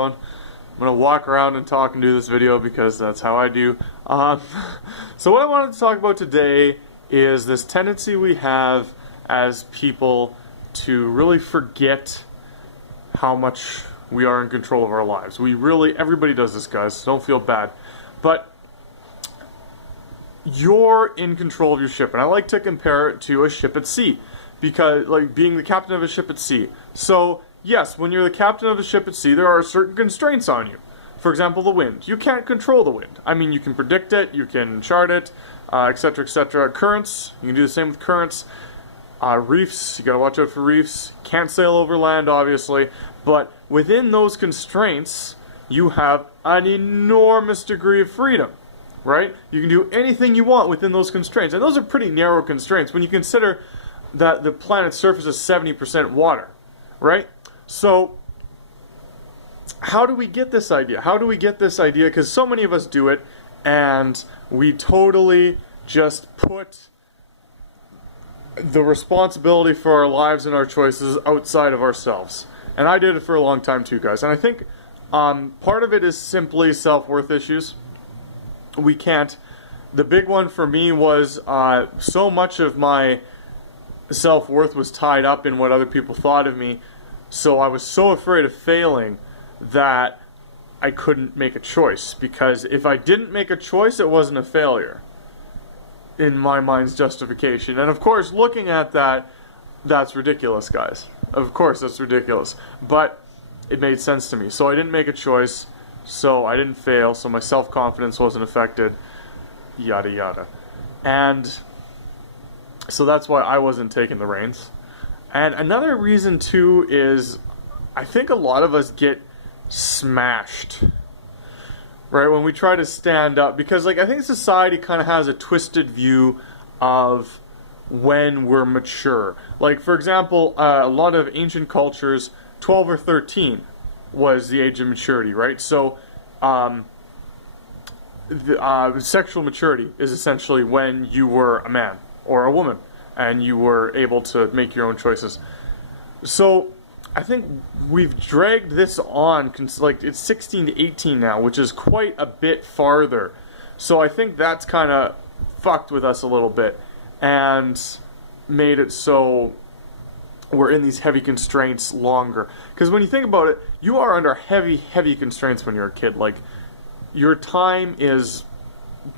I'm gonna walk around and talk and do this video because that's how I do. So what I wanted to talk about today is this tendency we have as people to really forget how much we are in control of our lives. Everybody does this, guys, so don't feel bad. But you're in control of your ship, and I like to compare it to a ship at sea, because, like, being the captain of a ship at sea. So, yes, when you're the captain of a ship at sea, there are certain constraints on you. For example, the wind. You can't control the wind. I mean, you can predict it, you can chart it, etc., etc. Currents, you can do the same with currents. Reefs, you gotta watch out for reefs. Can't sail over land, obviously. But within those constraints, you have an enormous degree of freedom, right? You can do anything you want within those constraints. And those are pretty narrow constraints when you consider that the planet's surface is 70% water, right? So, how do we get this idea? How do we get this idea? Because so many of us do it, and we totally just put the responsibility for our lives and our choices outside of ourselves. And I did it for a long time too, guys. And I think part of it is simply self-worth issues. We can't. The big one for me was so much of my self-worth was tied up in what other people thought of me. So I was so afraid of failing that I couldn't make a choice. Because if I didn't make a choice, it wasn't a failure, in my mind's justification. And of course, looking at that, that's ridiculous, guys. Of course, that's ridiculous. But it made sense to me. So I didn't make a choice, so I didn't fail, so my self-confidence wasn't affected, yada yada. And so that's why I wasn't taking the reins. And another reason too is I think a lot of us get smashed, right, when we try to stand up, because, like, I think society kind of has a twisted view of when we're mature. Like, for example, a lot of ancient cultures, 12 or 13 was the age of maturity, right? So sexual maturity is essentially when you were a man or a woman and you were able to make your own choices. So I think we've dragged this on, like, it's 16 to 18 now, which is quite a bit farther. So I think that's kind of fucked with us a little bit and made it so we're in these heavy constraints longer. Because when you think about it, you are under heavy, heavy constraints when you're a kid. Like, your time is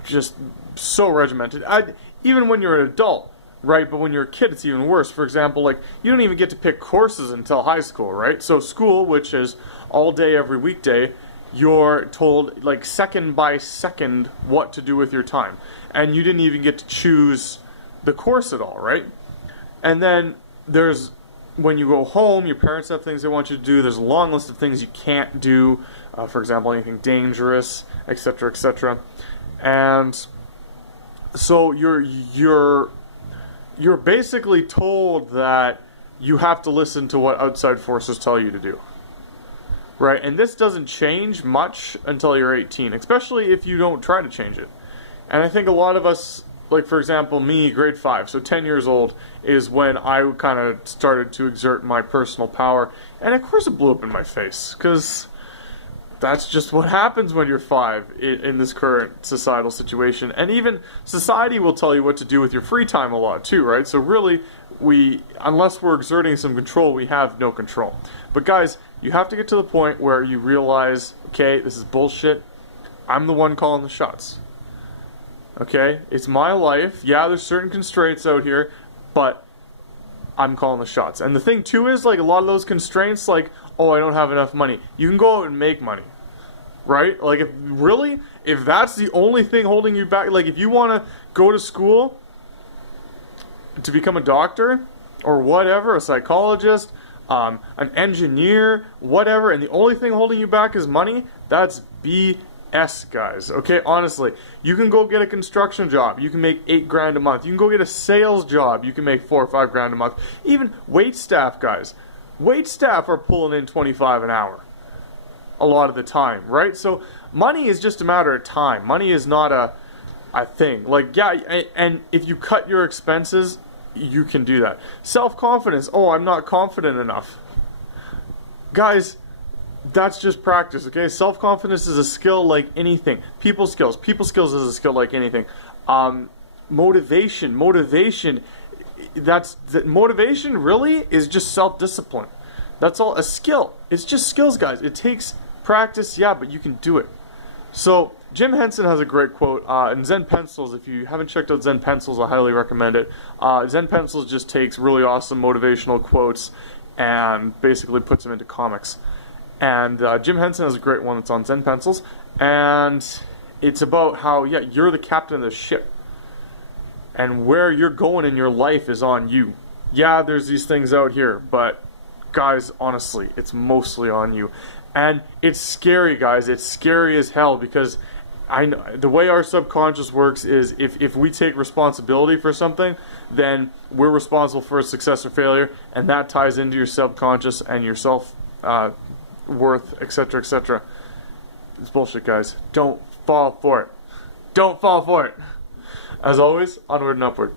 just so regimented. Even when you're an adult, right? But when you're a kid, it's even worse. For example, like, you don't even get to pick courses until high school, right? So school, which is all day, every weekday, you're told, like, second by second what to do with your time. And you didn't even get to choose the course at all, right? And then there's, when you go home, your parents have things they want you to do. There's a long list of things you can't do. For example, anything dangerous, etc., etc. And so you're basically told that you have to listen to what outside forces tell you to do, right? And this doesn't change much until you're 18, especially if you don't try to change it. And I think a lot of us, like, for example, me, grade 5, so 10 years old, is when I kind of started to exert my personal power. And of course it blew up in my face, because that's just what happens when you're 5 in this current societal situation. And even society will tell you what to do with your free time a lot too, right? So really, unless we're exerting some control, we have no control. But guys, you have to get to the point where you realize, okay, this is bullshit. I'm the one calling the shots. Okay? It's my life. Yeah, there's certain constraints out here, but I'm calling the shots. And the thing too is, like, a lot of those constraints, like, oh, I don't have enough money. You can go out and make money, right? Like, if that's the only thing holding you back, like, if you want to go to school to become a doctor or whatever, a psychologist, an engineer, whatever, and the only thing holding you back is money, that's BS, guys. Okay, honestly, you can go get a construction job. You can make $8 grand a month. You can go get a sales job. You can make $4 or $5 grand a month. Even wait staff, guys. Wait staff are pulling in $25 an hour a lot of the time, right? So money is just a matter of time. Money is not a thing. Like, yeah, and if you cut your expenses, you can do that. Self-confidence. Oh, I'm not confident enough. Guys, That's just practice, okay? Self-confidence is a skill like anything. People skills is a skill like anything. Motivation, motivation really is just self-discipline. That's all. A skill. It's just skills, guys. It takes practice, yeah, but you can do it. So Jim Henson has a great quote in Zen Pencils. If you haven't checked out Zen Pencils, I highly recommend it. Zen Pencils just takes really awesome motivational quotes and basically puts them into comics. And Jim Henson has a great one that's on Zen Pencils, and it's about how, yeah, you're the captain of the ship, and where you're going in your life is on you. Yeah, there's these things out here, but guys, honestly, it's mostly on you. And it's scary, guys. It's scary as hell, because I know the way our subconscious works is if we take responsibility for something, then we're responsible for its success or failure, and that ties into your subconscious and your self worth, etc., etc. It's bullshit, guys. Don't fall for it. Don't fall for it. As always, onward and upward.